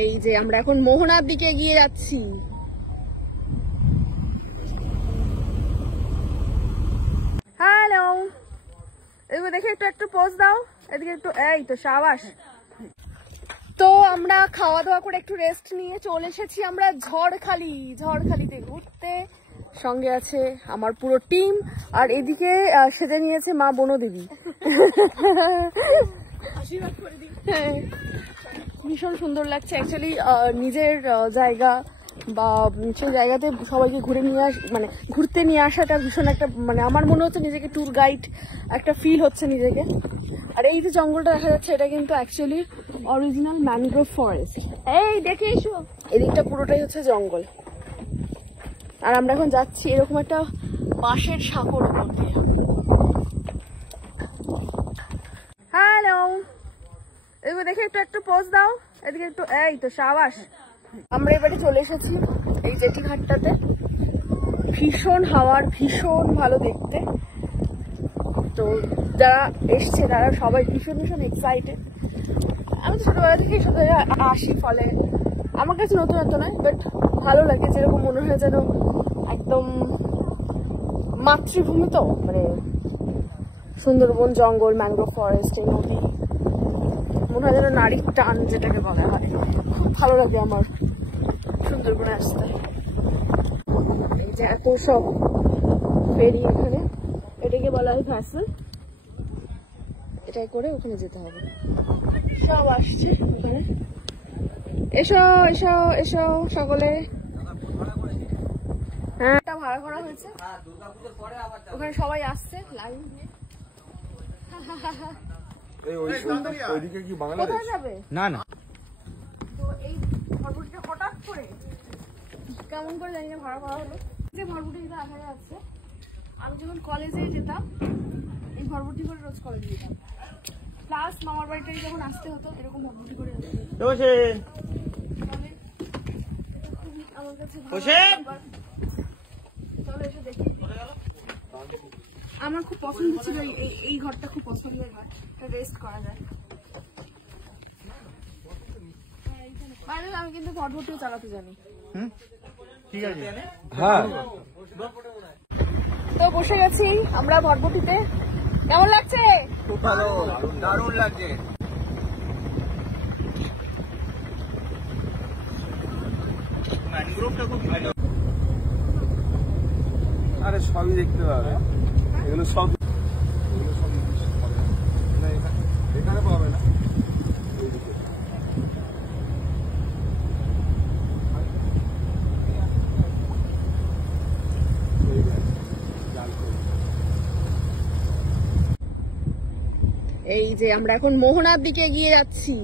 এই যে আমরা এখন মোহনার দিকে এগিয়ে যাচ্ছি। হ্যালো, এদিকে দেখে একটু পোজ দাও, এদিকে একটু, এই তো সাবাস। তো আমরা খাওয়া দাওয়া করে একটু রেস্ট নিয়ে চলে এসেছি আমরা ঝড়খালিতে ঘুরতে। সঙ্গে আছে আমার পুরো টিম, আর এদিকে সেজে নিয়েছে মা বনদেবী। ভীষণ সুন্দর লাগছে অ্যাকচুয়ালি, নিজের জায়গা বা সেই জায়গাতে সবাইকে ঘুরতে নিয়ে আসাটা ভীষণ একটা, মানে আমার মনে হচ্ছে নিজেকে ট্যুর গাইড একটা ফিল হচ্ছে নিজেকে। আর এই যে জঙ্গলটা দেখা যাচ্ছে, এটা কিন্তু অ্যাকচুয়ালি অরিজিনাল ম্যানগ্রোভ ফরেস্ট। এই দেখে এসো, এদিকটা পুরোটাই হচ্ছে জঙ্গল। আর আমরা এখন যাচ্ছি এরকম একটা বাঁশের সাঁকোর উপর দিয়ে। হ্যালো, এদিকে দেখে একটু পোজ দাও, এদিকে একটু, এই তো সাবাস। আমরা এবারে চলে এসেছি এই জেটি ঘাটটাতে। ভীষণ হাওয়ার, ভীষণ ভালো দেখতে। তো যারা এসছে তারা সবাই ভীষণ এক্সাইটেড। আমি ছোটবেলা থেকেই সাথে আসি, ফলে আমার কাছে নতুনত্ব নয়, বাট ভালো লাগে। যেরকম মনে হয় যেন একদম মাতৃভূমি, তো মানে সুন্দরবন, জঙ্গল, ম্যানগ্রোভ ফরেস্ট, এই নদী, মনে হয় যেন নারীর টান যেটাকে বলা হয়। খুব ভালো লাগে আমার সুন্দরবনে আসতে। এই যে এত সব ফেরি এখানে, এটাকে বলা হয় ভ্যাসেল। এটাই করে ওখানে যেতে হবে। সব আসছে ওখানে। এসো এসো এসো সকলে। হ্যাঁ, এটা ভাড়া করা হয়েছে, ওখানে সবাই আসছে লাইন দিয়ে। কোথায় যাবে? না না, তো এই ভরভুটিটা হঠাৎ করে কেমন করে জানি না ভাড়া করা হলো। যে ভরভুটিটা আগে আছে, আমি যখন কলেজে যেতাম এই ভরভুটি করে রোজ কলেজে যেতাম। প্লাস মামার বাড়িতে যখন আসতে হতো এরকম ভরভুটি করে আমার কাছে। চলো এসে দেখি। আমার খুব পছন্দ ছিল এই ঘরটা, খুব পছন্দের ঘর, এটা রেস্ট করা যায়। আমি কিন্তু ভরভুটিও চালাতে জানি। ঠিক আছে, হ্যাঁ। তো বসে গেছি আমরা ভরভুটিতে। কেমন লাগছে? খুব ভালো, দারুণ লাগছে। ম্যানগ্রোভটা খুব ভালো। আরে সবই দেখতে পাবে, এগুলো সব এখানে পাবে না। এই যে আমরা এখন মোহনার দিকে এগিয়ে যাচ্ছি।